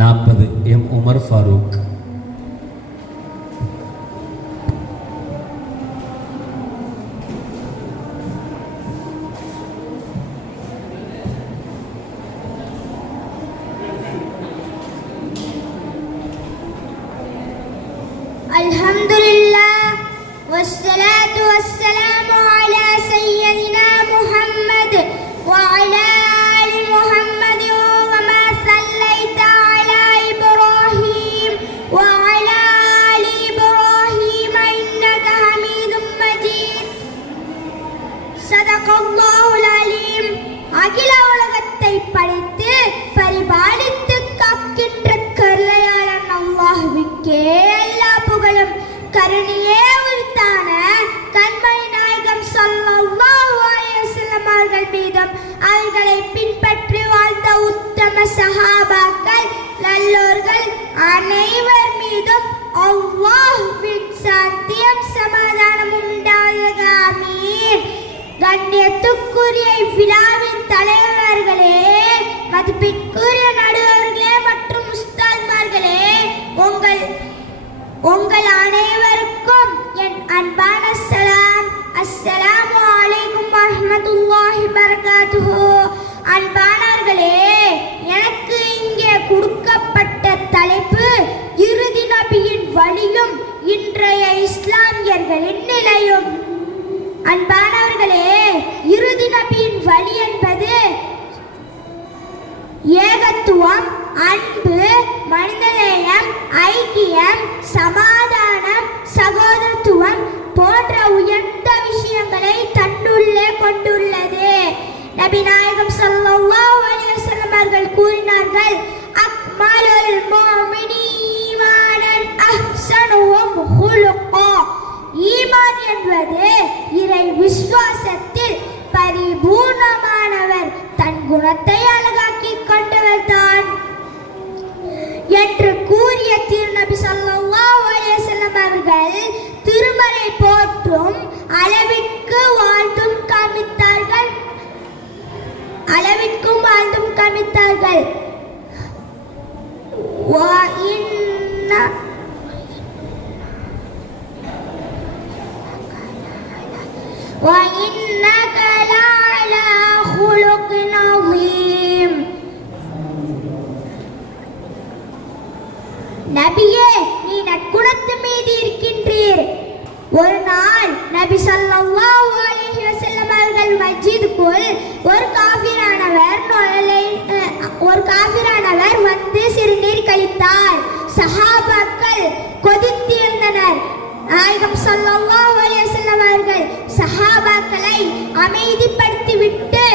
நாற்பது M Umar Farooq الحمد لله والصلاة والسلام அகில உலகத்தை படைத்து பரிபாலித்து காக்கின்ற கருணையாளன் அல்லாஹுவிக்கே எல்லா புகழும். கருணையே உரித்தான கண்மணி நாயகம் ஸல்லல்லாஹு அலைஹி வஸல்லம் அவர்கள் மீதும் அவர்களை பின்பற்றி வாழ்ந்த உத்தம சஹாபாக்கள் நல்லோர்கள் அனைவர் மீது கண்ணியத்துக்குரிய விழாவின் தலைவர்களே மதிப்பிற்குரிய நடுவர்களே மற்றும் உஸ்தாத்மார்களே உங்கள் உங்கள் அனைவருக்கும் என் அன்பான சலாம். அஸ்ஸலாம் அலைக்கும் வரஹ்மத்துல்லாஹி பரகாத்துஹு அன்பானார்களே எனக்கு இங்கே கொடுக்கப்பட்ட தலைப்பு இறுதி நபியின் வழியும் இன்றைய இஸ்லாமியர்களின் நிலையும். அன்பானவர்களே இறுதி நபியின் வழி என்பது ஏகத்துவம் அன்பு மனிதநேயம் ஐக்கியம் சமாதானம் சகோதரத்துவம் போன்ற உயர்ந்த விஷயங்களை தன்னுள்ளே கொண்டுள்ளது. நபி நாயகம் அலைஹி வஸல்லம் அவர்கள் கூறினார்கள் அக்மலுல் முஃமினீமானன் அஹ்ஸனுஹும் ஹுலுகா. என்பது இறை விசுவாசத்தில் பரிபூர்ணமானவர். தன் குணத்தை அழகாக்கி கொண்டவர் தான் என்று கூறிய திருநபி ஸல்லல்லாஹு அவர்கள் திருமறை போற்றும் அளவிற்கு வாழ்ந்தும் காமித்தார்கள். அளவிற்கும் வாழ்ந்தும் காமித்தார்கள். وإنك لعلى خلق عظيم நபியே நீ நற்குணத்து மீது இருக்கின்றீர் ஒரு நாள் நபி ஸல்லல்லாஹு அலைஹி வஸல்லம் அவர்கள் மஸ்ஜிதுக்குள் ஒரு காஃபிரானவர் நுழலை அஹ், ஒரு காஃபிரானவர் வந்து சிறுநீர் கழித்தார் சஹாபாக்கள் கொதித்திருந்தனர் நாயகம் ஸல்லல்லாஹு அலைஹி வஸல்லம் அவர்கள் சஹாபாக்களை அமைதிப்படுத்திவிட்டு